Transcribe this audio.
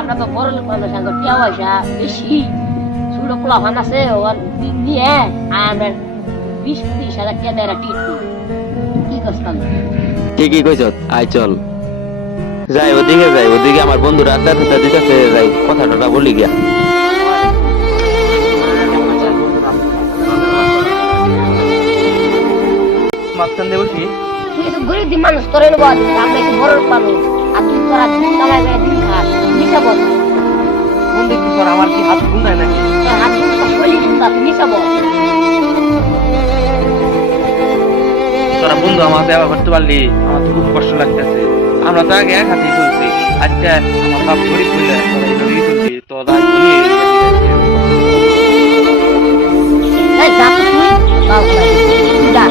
আমরা তো বড় লোক মানুষ আগে টিয়া পয়সা বেশি ছোট পোলা ভান আছে ওর দিয়ে আমরা 20-30 হাজার টাকা দেয় টিকিট কি করতাম ঠিকই কইছ আয় চল যাই ওদিকে আমার বন্ধুরা আড্ডা দিতেছে যাই কথা টথা বলি গিয়া মাঝখান দিয়ে বসি তুই তো গরিব দিন মানুষ তোর নেবো আমরা একটু বড় লোক মানুষ আর তুই তোরা দিন কামাই করে দিন খাস নিচা বল কোন দেখতে তোর আমার কি হাত গুন্দায় নাকি তোর হাত কিন্তু তোর শরীর কিন্তু তুই নিচা বল তোরা বন্ধু আমার দেওয়া করতে পারলি আমার তো খুব কষ্ট লাগতেছে আমরা তো আগে এক হাতেই চলছি আজকে আমার বাপ গরিব হইলে তোরা এইভাবেই চলছি তো দায় নিয়ে যা তুই যা